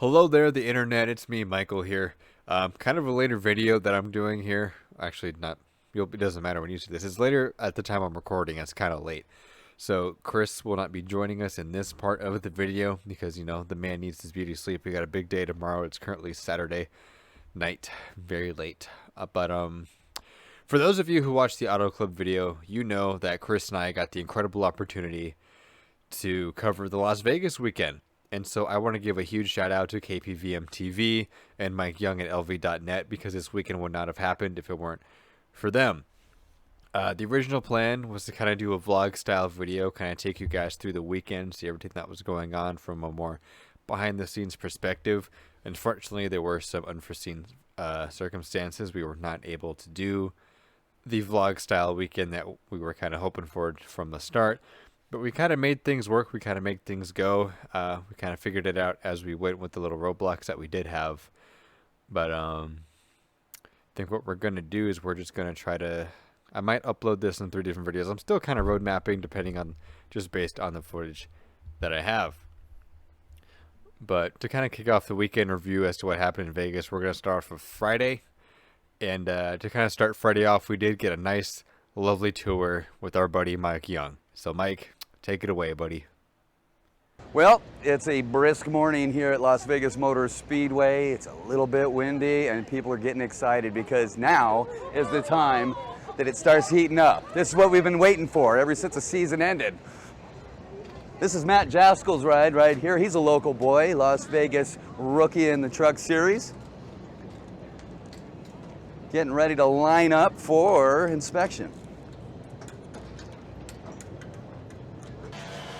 Hello there, the internet. It's me, Michael here. Kind of a later video that I'm doing here. Actually, not. It doesn't matter when you see this. It's later at the time I'm recording. It's kind of late. So Chris will not be joining us in this part of the video because the man needs his beauty sleep. We got a big day tomorrow. It's currently Saturday night, very late. But for those of you who watched the Auto Club video, you know that Chris and I got the incredible opportunity to cover the Las Vegas weekend. And so I want to give a huge shout out to KPVMTV and Mike Young at LV.net because this weekend would not have happened if it weren't for them. The original plan was to kind of do a vlog style video, kind of take you guys through the weekend, see everything that was going on from a more behind the scenes perspective. Unfortunately, there were some unforeseen circumstances. We were not able to do the vlog style weekend that we were kind of hoping for from the start. But we kind of made things work. We kind of made things go. We kind of figured it out as we went with the little roadblocks that we did have. But I think what we're going to do is we're just going to try to... I might upload this in 3 different videos. I'm still kind of road mapping depending on... just based on the footage that I have. But to kind of kick off the weekend review as to what happened in Vegas, we're going to start off with Friday. And to kind of start Friday off, we did get a nice, lovely tour with our buddy Mike Young. So Mike... take it away, buddy. Well, it's a brisk morning here at Las Vegas Motor Speedway. It's a little bit windy and people are getting excited because now is the time that it starts heating up. This is what we've been waiting for ever since the season ended. This is Matt Jaskell's ride right here. He's a local boy, Las Vegas rookie in the Truck Series. Getting ready to line up for inspection.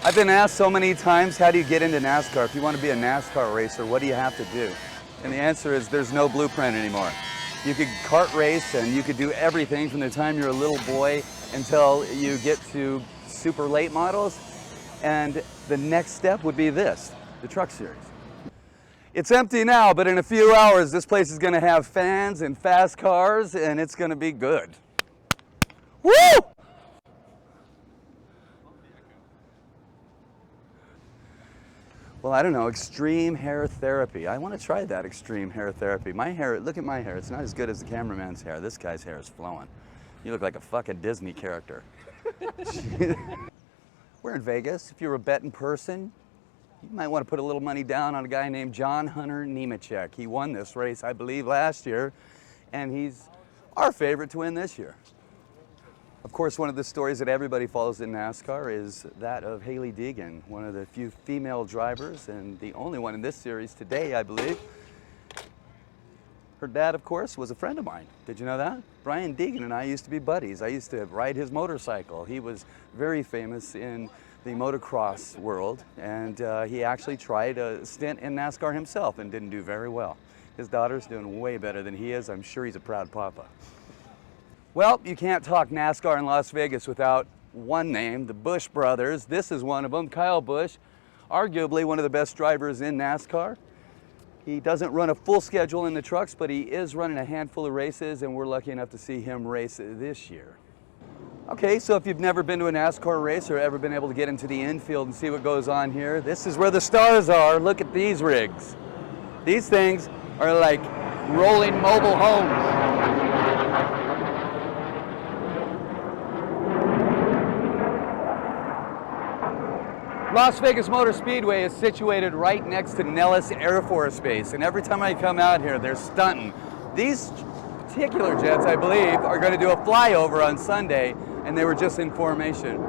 I've been asked so many times, how do you get into NASCAR? If you want to be a NASCAR racer, what do you have to do? And the answer is there's no blueprint anymore. You could kart race and you could do everything from the time you're a little boy until you get to super late models. And the next step would be this, the Truck Series. It's empty now, but in a few hours, this place is going to have fans and fast cars, and it's going to be good. Woo! Well, I don't know, extreme hair therapy. I want to try that extreme hair therapy. My hair, look at my hair. It's not as good as the cameraman's hair. This guy's hair is flowing. You look like a fucking Disney character. We're in Vegas. If you're a betting person, you might want to put a little money down on a guy named John Hunter Nemechek. He won this race, I believe, last year, and he's our favorite to win this year. Of course, one of the stories that everybody follows in NASCAR is that of Hailie Deegan, one of the few female drivers and the only one in this series today, I believe. Her dad, of course, was a friend of mine. Did you know that? Brian Deegan and I used to be buddies. I used to ride his motorcycle. He was very famous in the motocross world, and he actually tried a stint in NASCAR himself and didn't do very well. His daughter's doing way better than he is. I'm sure he's a proud papa. Well, you can't talk NASCAR in Las Vegas without one name, the Busch brothers. This is one of them, Kyle Busch, arguably one of the best drivers in NASCAR. He doesn't run a full schedule in the trucks, but he is running a handful of races, and we're lucky enough to see him race this year. Okay, so if you've never been to a NASCAR race or ever been able to get into the infield and see what goes on here, this is where the stars are. Look at these rigs. These things are like rolling mobile homes. Las Vegas Motor Speedway is situated right next to Nellis Air Force Base, and every time I come out here, they're stunting. These particular jets, I believe, are going to do a flyover on Sunday, and they were just in formation.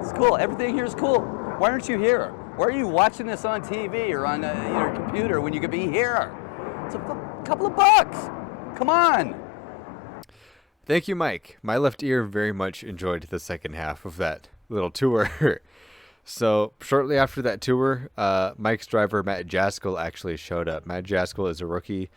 It's cool. Everything here is cool. Why aren't you here? Why are you watching this on TV or on your computer when you could be here? It's a couple of bucks. Come on. Thank you, Mike. My left ear very much enjoyed the second half of that little tour. So shortly after that tour, Mike's driver, Matt Jaskell, actually showed up. Matt Jaskell is a rookie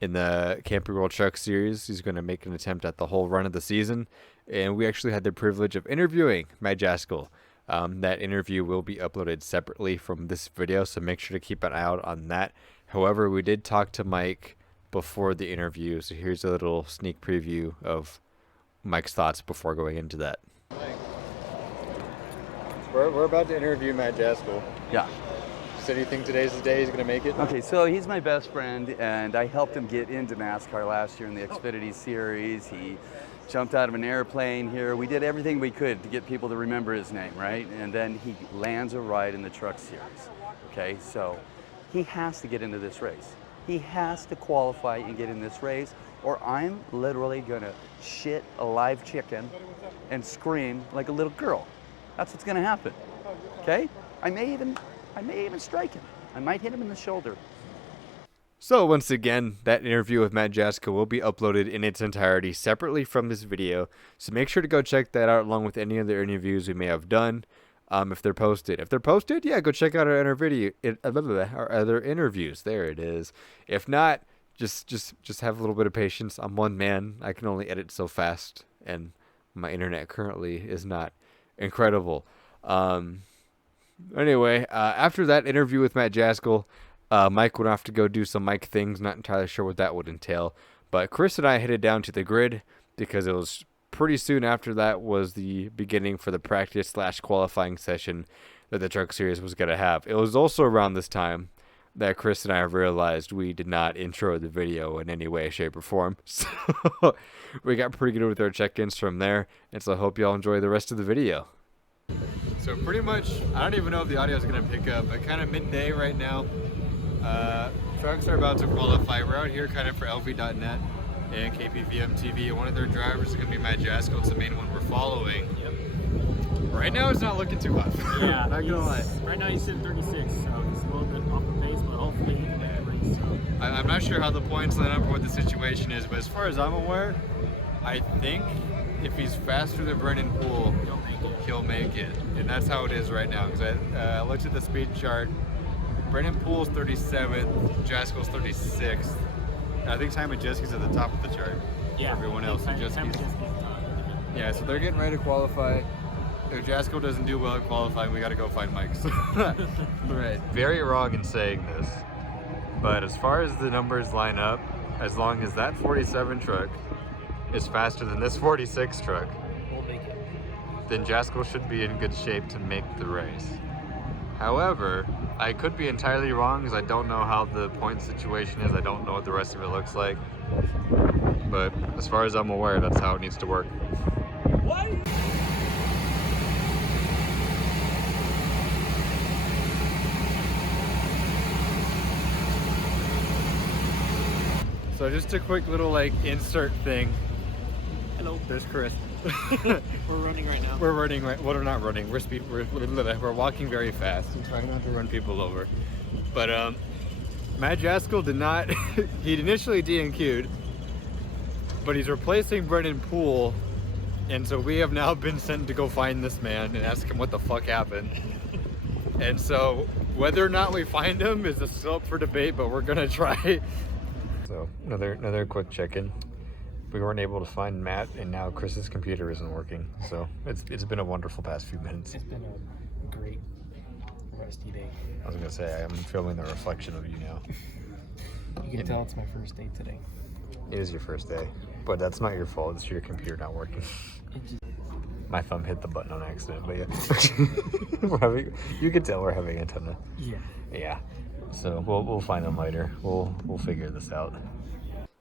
in the Camping World Truck Series. He's going to make an attempt at the whole run of the season. And we actually had the privilege of interviewing Matt Jaskell. That interview will be uploaded separately from this video, so make sure to keep an eye out on that. However, we did talk to Mike before the interview, so here's a little sneak preview of Mike's thoughts before going into that. We're about to interview Matt Jaskell. Yeah. So do you think today's the day he's gonna make it? Okay, so he's my best friend, and I helped him get into NASCAR last year in the Xfinity Series. He jumped out of an airplane here. We did everything we could to get people to remember his name, right? And then he lands a ride in the Truck Series. Okay, so he has to get into this race. He has to qualify and get in this race, or I'm literally gonna shit a live chicken and scream like a little girl. That's what's gonna happen. Okay? I may even strike him. I might hit him in the shoulder. So once again, that interview with Matt Jasko will be uploaded in its entirety separately from this video. So make sure to go check that out along with any other interviews we may have done. If they're posted. If they're posted, yeah, go check out our other interviews. There it is. If not, just have a little bit of patience. I'm one man. I can only edit so fast, and my internet currently is not incredible. Anyway, after that interview with Matt Jaskell, Mike would have to go do some Mike things. Not entirely sure what that would entail. But Chris and I headed down to the grid because it was pretty soon after that was the beginning for the practice/qualifying session that the Truck Series was going to have. It was also around this time that Chris and I realized we did not intro the video in any way, shape, or form. So we got pretty good with our check-ins from there. And so I hope y'all enjoy the rest of the video. So pretty much, I don't even know if the audio is going to pick up, but kind of midday right now. Trucks are about to qualify. We're out here kind of for LV.net and KPVMTV. One of their drivers is going to be Matt Jaskell. It's the main one we're following. Yep. Right now it's not looking too hot. Yeah, not gonna lie. Right now he's sitting 36, so he's a little bit off the pace, but hopefully he can make the race. So. I'm not sure how the points line up or what the situation is, but as far as I'm aware, I think if he's faster than Brennan Poole, he'll make it. And that's how it is right now. Because I looked at the speed chart. Brennan Poole's 37th, Jaskell's 36th. I think Simon Jeske's at the top of the chart. Yeah. Everyone else. Jeske's yeah, so they're getting ready to qualify. If Jaskell doesn't do well at qualifying, we got to go find Mike. Right. Very wrong in saying this, but as far as the numbers line up, as long as that 47 truck is faster than this 46 truck, we'll make it. Then Jaskell should be in good shape to make the race. However, I could be entirely wrong because I don't know how the point situation is. I don't know what the rest of it looks like. But as far as I'm aware, that's how it needs to work. What? So just a quick little insert thing. Hello. There's Chris. We're running right now. We're running right. Well, we're not running. We're walking very fast and trying not to run people over. But Matt Jaskell did not. He'd initially DNQ'd, but he's replacing Brennan Poole, and so we have now been sent to go find this man and ask him what the fuck happened. And so whether or not we find him is still up for debate, but we're gonna try. So another quick check-in. We weren't able to find Matt, and now Chris's computer isn't working. So it's been a wonderful past few minutes. It's been a great rusty day. I was gonna say I'm filming the reflection of you now. You can tell it's my first day today. It is your first day, but that's not your fault. It's your computer not working. My thumb hit the button on accident, but yeah. You can tell we're having a ton of. Yeah. So we'll find them later. We'll figure this out.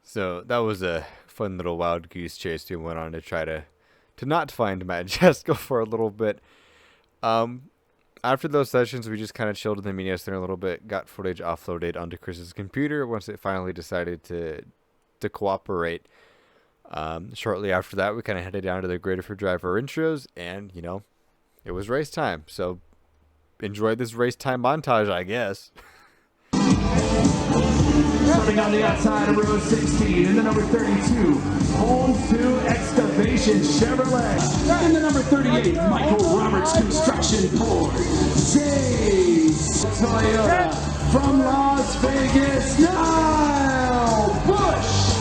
So that was a fun little wild goose chase we went on to try to not find Matt Jaskell for a little bit. After those sessions, we just kind of chilled in the media center a little bit, got footage offloaded onto Chris's computer once it finally decided to cooperate. Shortly after that, we kind of headed down to the grid for driver intros, and it was race time. So enjoy this race time montage, I guess. Starting on the outside of row 16 in the number 32, Home 2 Excavation Chevrolet. In the number 38, Michael Roberts Construction Ford. James Toyota from Las Vegas, Niall Bush.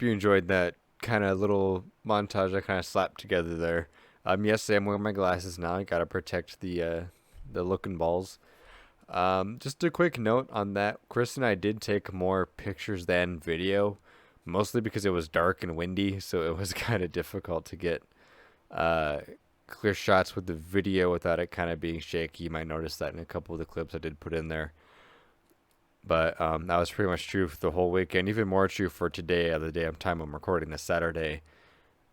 hope you enjoyed that kind of little montage I kind of slapped together there. Yesterday I'm wearing my glasses now. I gotta protect the looking balls. Just a quick note on that. Chris and I did take more pictures than video, mostly because it was dark and windy, so it was kind of difficult to get clear shots with the video without it kind of being shaky. You might notice that in a couple of the clips I did put in there. But that was pretty much true for the whole weekend. Even more true for today, the time I'm recording this Saturday.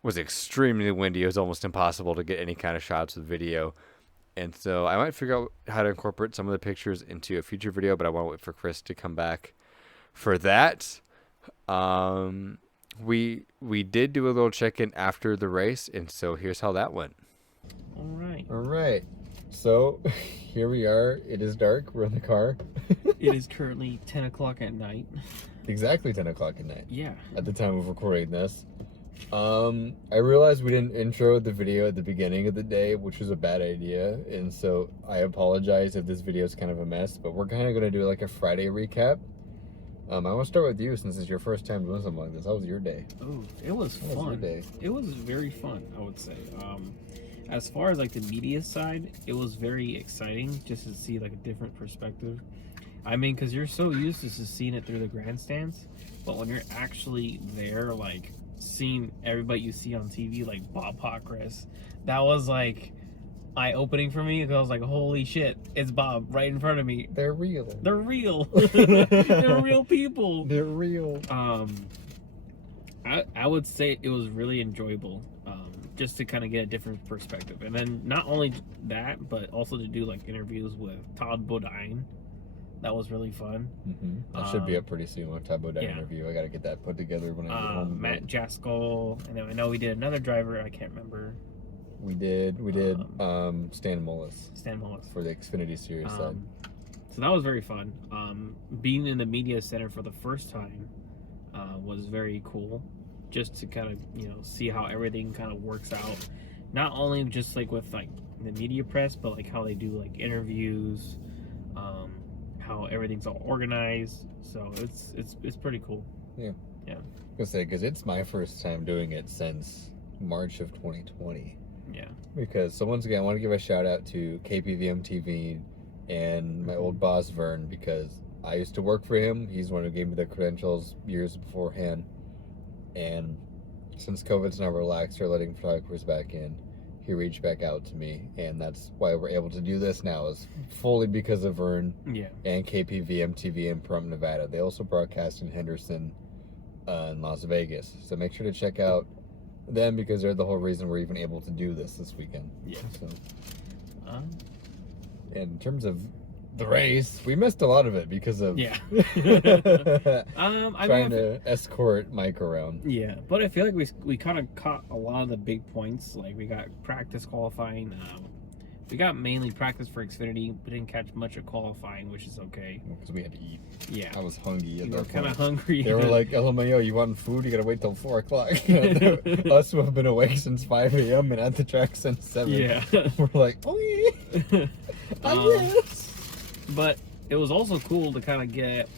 Was extremely windy. It was almost impossible to get any kind of shots with video. And so I might figure out how to incorporate some of the pictures into a future video, but I want to wait for Chris to come back for that. We did do a little check-in after the race, and so here's how that went. All All right. So here we are. It is dark. We're in the car. It is currently 10 o'clock at night. Exactly 10 o'clock at night. Yeah. At the time of recording this. I realized we didn't intro the video at the beginning of the day, which was a bad idea, and so I apologize if this video is kind of a mess, but we're kind of going to do like a Friday recap. I want to start with you since it's your first time doing something like this. How was your day? Oh, it was fun. How was your day? It was very fun, I would say. As far as like the media side, it was very exciting just to see like a different perspective. I mean, because you're so used to just seeing it through the grandstands, but when you're actually there, like seeing everybody you see on TV, like Bob Pockris, that was like eye-opening for me because I was like, holy shit, it's Bob right in front of me. They're real. They're real. They're real people. They're real. I would say it was really enjoyable, just to kind of get a different perspective, and then not only that, but also to do like interviews with Todd Bodine. That was really fun. That should be up pretty soon with Todd Bodine yeah. interview. I got to get that put together when I get home. Matt Jaskol, and then I know we did another driver. I can't remember. We did Stan Mullis. Stan Mullis for the Xfinity Series side. So that was very fun. Being in the media center for the first time was very cool. Just to kind of see how everything kind of works out. Not only just like with like the media press, but like how they do like interviews, how everything's all organized. So it's pretty cool. Yeah. Yeah. I was gonna say, because it's my first time doing it since March of 2020. Yeah. Because so once again, I want to give a shout out to KPVMTV and my old boss Vern, because I used to work for him. He's the one who gave me the credentials years beforehand. And since COVID's now relaxed, or letting photographers back in, he reached back out to me, and that's why we're able to do this now, is fully because of Vern and KPVMTV in Pahrump, Nevada. They also broadcast in Henderson and Las Vegas, so make sure to check out them because they're the whole reason we're even able to do this weekend. Yeah. So, in terms of the race, we missed a lot of it because of trying to escort Mike around. Yeah, but I feel like we kind of caught a lot of the big points. Like we got practice qualifying. We got mainly practice for Xfinity, but didn't catch much of qualifying, which is okay. Because we had to eat. Yeah. I was hungry at that point. Kind of hungry. They were like, LMAO, you want food? You gotta wait till 4 o'clock. Us who have been awake since 5 a.m. and at the track since 7. Yeah. We're like, oh yeah. Yes. But it was also cool to kind of get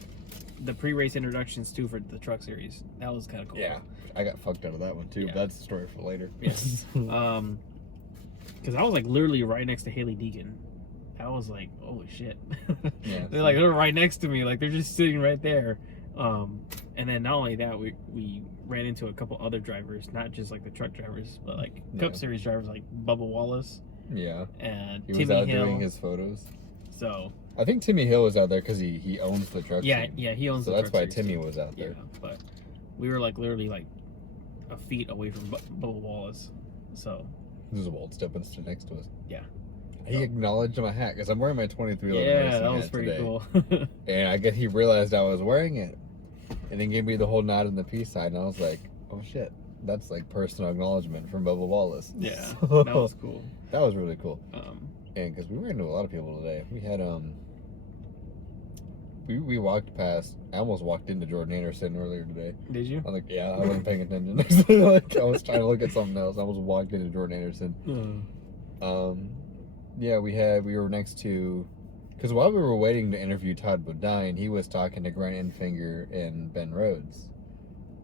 the pre-race introductions too for the truck series. That was kind of cool. Yeah. I got fucked out of that one too. Yeah. That's a story for later. Yes. Because I was like literally right next to Haley Deegan. I was like, holy shit. Yeah, they're right next to me. Like they're just sitting right there. And then not only that, we ran into a couple other drivers, not just like the truck drivers, but like Cup Series drivers like Bubba Wallace. Yeah. And he Timmy was out Hill. doing his photos. So I think Timmy Hill was out there because he owns the truck. Yeah, he owns so the that's truck why series Timmy too. was out there. Yeah, but we were like literally like a feet away from Bubba Wallace. So There's a Walt stepping stood next to us. Yeah. He acknowledged my hat because I'm wearing my 23 Yeah, that was pretty cool. And I guess he realized I was wearing it, and then gave me the whole nod and the peace sign. And I was like, oh shit, that's like personal acknowledgement from Bubba Wallace. Yeah, So, that was cool. That was really cool. And because we ran into a lot of people today. We had we walked past. I almost walked into Jordan Anderson earlier today. Did you? I'm like, yeah, I wasn't paying attention. Like I was trying to look at something else. I almost walked into Jordan Anderson. Yeah, we were next to, because while we were waiting to interview Todd Bodine, he was talking to Grant Enfinger and Ben Rhodes.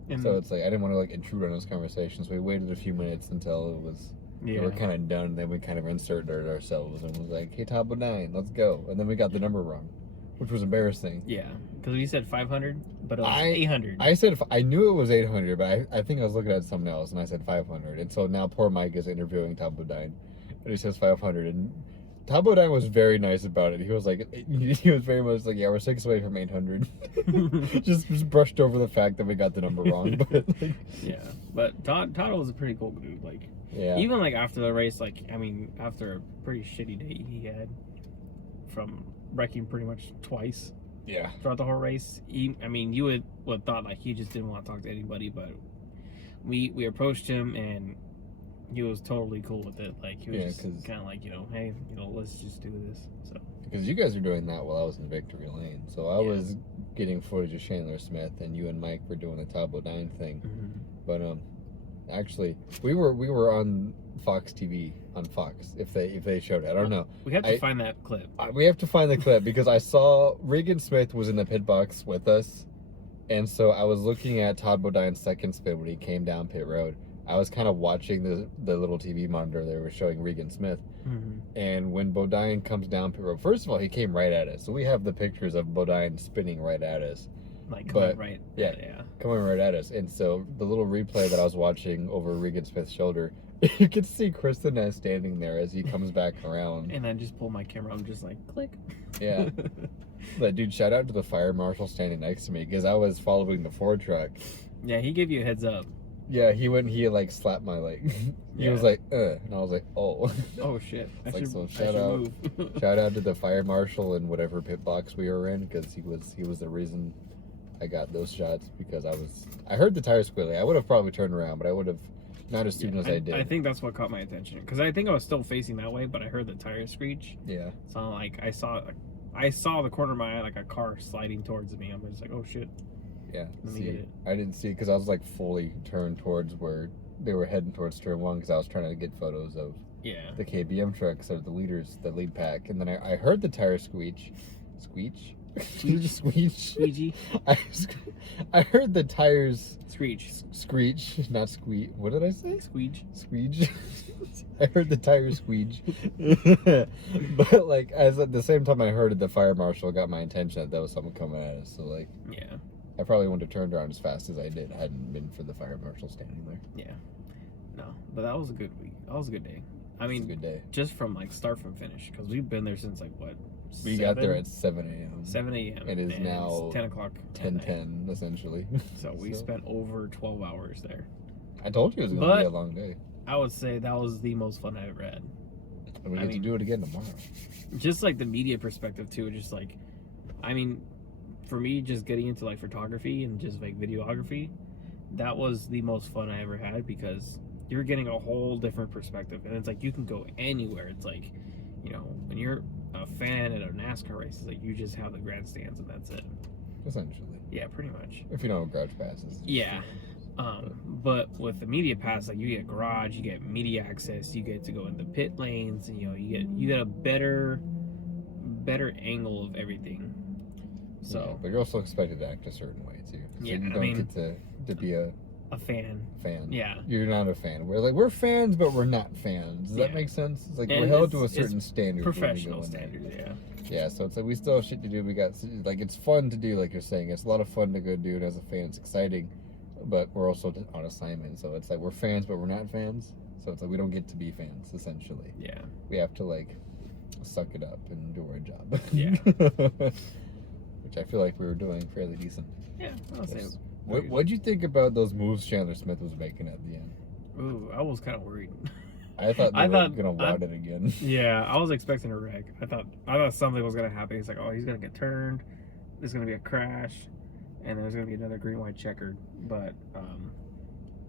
And so it's like I didn't want to like intrude on those conversations. We waited a few minutes until we were kind of done. Then we kind of inserted ourselves and was like, "Hey, Top of 9, let's go." And then we got the number wrong, which was embarrassing. Yeah, because we said 500, but it was 800. I knew it was 800, but I think I was looking at something else, and I said 500. And so now poor Mike is interviewing Top of 9, and he says 500. And Top of 9 was very nice about it. He was like, he was very much like, "Yeah, we're 6 away from 800." just brushed over the fact that we got the number wrong. But like, yeah, but Todd was a pretty cool dude. Like, yeah, even like after the race, like I mean, after a pretty shitty day he had from wrecking pretty much twice. Yeah. Throughout the whole race, I mean, you would thought like he just didn't want to talk to anybody, but we approached him and he was totally cool with it. Like he was just kind of like, hey, let's just do this. So because you guys were doing that while I was in victory lane, so I was getting footage of Chandler Smith, and you and Mike were doing the Top 9 thing. Mm-hmm. But actually, we were on Fox TV on Fox if they showed it. I don't know. We have to find that clip. We have to find the clip because I saw Regan Smith was in the pit box with us, and so I was looking at Todd Bodine's second spin when he came down pit road. I was kind of watching the little TV monitor they were showing Regan Smith, and when Bodine comes down pit road, first of all he came right at us, so we have the pictures of Bodine spinning right at us. Like coming coming right at us. And so the little replay that I was watching over Regan Smith's shoulder, you could see Kristen as standing there as he comes back around. And I just pull my camera up and just like click. Yeah. But dude, shout out to the fire marshal standing next to me because I was following the Ford truck. Yeah, he gave you a heads up. Yeah, he like slapped my leg. He was like, and I was like, oh. Oh shit. Shout out to the fire marshal and whatever pit box we were in because he was the reason I got those shots because I heard the tires squealing. I would have probably turned around, but I would have not as soon as I did. I think that's what caught my attention because I think I was still facing that way, but I heard the tires screech. Yeah. So like I saw the corner of my eye like a car sliding towards me. I'm just like, oh shit. Yeah. Let me get it. I didn't see it because I was like fully turned towards where they were heading towards turn 1 because I was trying to get photos of the KBM trucks or the lead pack, and then I heard the tire squeech. Squeegee. I heard the tires screech, not squeak. What did I say? Squeege. I heard the tires squeege. But like as at the same time I heard it, the fire marshal got my attention that there was someone coming at us. So like I probably wouldn't have turned around as fast as I did hadn't been for the fire marshal standing there. Yeah. No, but that was a good week. That was a good day. I mean, a good day. Just from like start from finish because we've been there since like what? We got there at 7 a.m. 7 a.m. It is now 10 o'clock. 10:10 essentially. So we spent over 12 hours there. I told you it was going to be a long day. I would say that was the most fun I ever had. And we get to do it again tomorrow. Just like the media perspective too. Just like, I mean, for me, just getting into like photography and just like videography, that was the most fun I ever had because you're getting a whole different perspective, and it's like you can go anywhere. It's like, when you're a fan at a NASCAR race, it's like you just have the grandstands and that's it. Essentially. Yeah, pretty much. If you know what garage pass is. Yeah. But with the media pass, like you get garage, you get media access, you get to go in the pit lanes, and you get a better angle of everything. So, yeah, but you're also expected to act a certain way too. So you don't get to be a fan. Yeah. You're not a fan. We're fans, but we're not fans. Does that make sense? It's like we're held to a certain standard. Professional standards, yeah. Yeah, so it's like we still have shit to do. We got like it's fun to do, like you're saying. It's a lot of fun to go do, and as a fan, it's exciting. But we're also on assignment, so it's like we're fans, but we're not fans. So it's like we don't get to be fans, essentially. Yeah. We have to like suck it up and do our job. Yeah. Which I feel like we were doing fairly decent. Yeah, I'll say. What'd you think about those moves Chandler Smith was making at the end? Ooh, I was kind of worried. I thought they were gonna wad it again. Yeah, I was expecting a wreck. I thought something was gonna happen. He's like, oh, he's gonna get turned. There's gonna be a crash, and there's gonna be another green-white checkered. But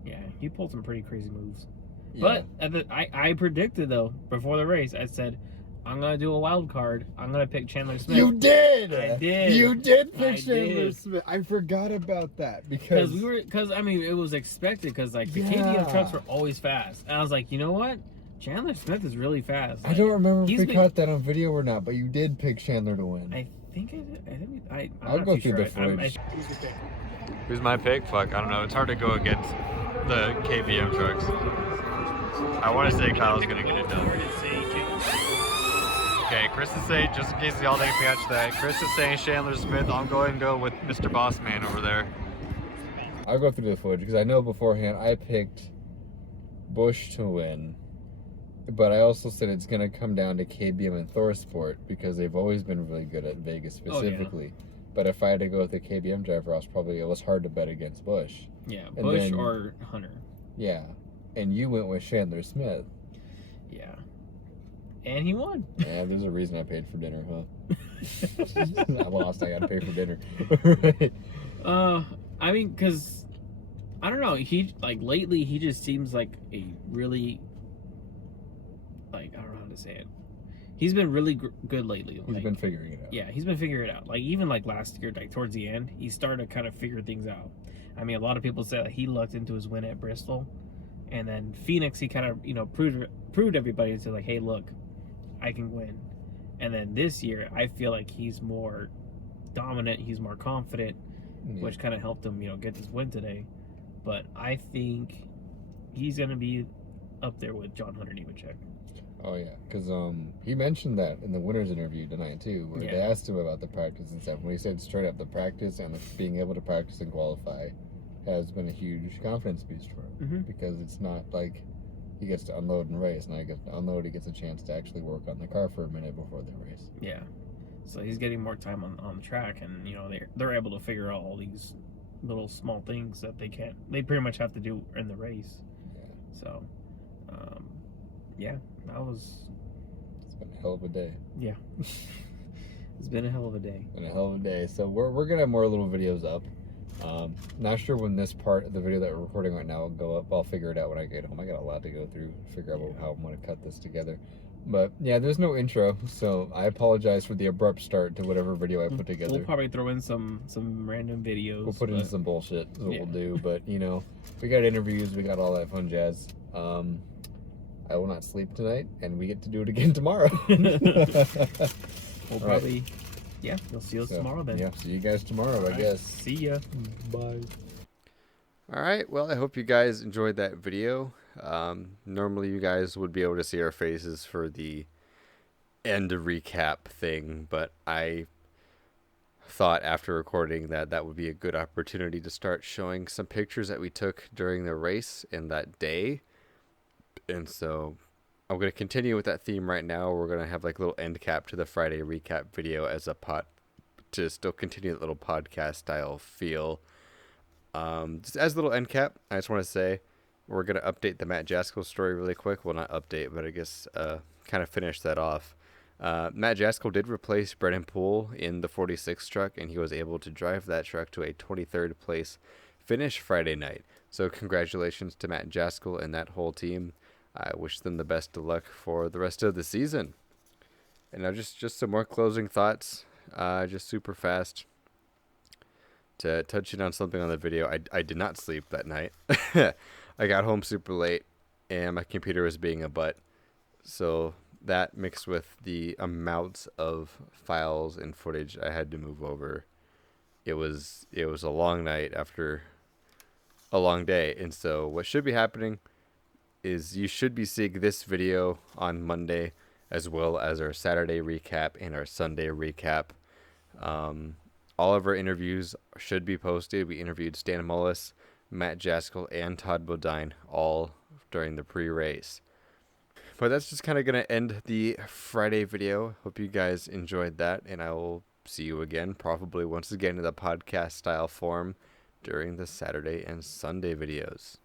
yeah, he pulled some pretty crazy moves. Yeah. But I predicted though before the race, I said, I'm gonna do a wild card. I'm gonna pick Chandler Smith. You did. I did. You did pick Chandler Smith. I forgot about that because I mean it was expected because like the KBM trucks were always fast, and I was like, you know what, Chandler Smith is really fast. Like, I don't remember if we caught that on video or not, but you did pick Chandler to win. I think I did. I'll go through the footage. Who's my pick? Fuck, I don't know. It's hard to go against the KBM trucks. I want to say Kyle's gonna get it done. Okay, Chris is saying, just in case y'all didn't catch that, Chris is saying Chandler Smith. I'm going to go with Mr. Bossman over there. I'll go through the footage because I know beforehand I picked Busch to win, but I also said it's going to come down to KBM and ThorSport because they've always been really good at Vegas specifically. Oh, yeah. But if I had to go with the KBM driver, it was hard to bet against Busch. Yeah, Busch or Hunter. Yeah, and you went with Chandler Smith. Yeah. And he won. Yeah, there's a reason I paid for dinner, huh? I lost. I got to pay for dinner. Right. I mean, because I don't know. He lately he just seems like a really I don't know how to say it. He's been really good lately. He's been figuring it out. Yeah, he's been figuring it out. Even last year, towards the end, he started to kind of figure things out. I mean, a lot of people say that he lucked into his win at Bristol, and then Phoenix, he kind of proved everybody to hey, look, I can win. And then this year, I feel like he's more dominant, he's more confident, which kind of helped him, get this win today. But I think he's gonna be up there with John Hunter Nemechek. Oh yeah, because he mentioned that in the winner's interview tonight too, where they asked him about the practice and stuff. When he said straight up, the practice and being able to practice and qualify has been a huge confidence boost for him, because it's not like he gets to unload and race. Now he gets to unload, he gets a chance to actually work on the car for a minute before they race. Yeah, so he's getting more time on the track, and they're able to figure out all these little small things that they pretty much have to do in the race. Yeah. So, yeah, it's been a hell of a day. Yeah. It's been a hell of a day. Been a hell of a day. So we're gonna have more little videos up. Not sure when this part of the video that we're recording right now will go up. I'll figure it out when I get home. I got a lot to go through, figure out how I'm gonna cut this together. But yeah, there's no intro, so I apologize for the abrupt start to whatever video I put together. We'll probably throw in some random videos. We'll put in some bullshit, is what we'll do. But we got interviews, we got all that fun jazz. I will not sleep tonight, and we get to do it again tomorrow. We'll probably, you'll see us tomorrow then. Yeah, see you guys tomorrow, I guess. See ya. Bye. All right, well, I hope you guys enjoyed that video. Normally you guys would be able to see our faces for the end recap thing, but I thought after recording that would be a good opportunity to start showing some pictures that we took during the race in that day. And so I'm going to continue with that theme right now. We're going to have a little end cap to the Friday recap video as a to still continue that little podcast style feel. Just as a little end cap, I just want to say we're going to update the Matt Jaskol story really quick. Well, not update, but I guess kind of finish that off. Matt Jaskol did replace Brennan Poole in the 46 truck, and he was able to drive that truck to a 23rd place finish Friday night. So congratulations to Matt Jaskol and that whole team. I wish them the best of luck for the rest of the season. And now just some more closing thoughts, just super fast. To touch in on something on the video, I did not sleep that night. I got home super late, and my computer was being a butt. So that mixed with the amounts of files and footage I had to move over, it was a long night after a long day. And so what should be happening is you should be seeing this video on Monday, as well as our Saturday recap and our Sunday recap. All of our interviews should be posted. We interviewed Stan Mullis, Matt Jaskol, and Todd Bodine all during the pre-race. But that's just kind of going to end the Friday video. Hope you guys enjoyed that, and I will see you again, probably once again in the podcast style form during the Saturday and Sunday videos.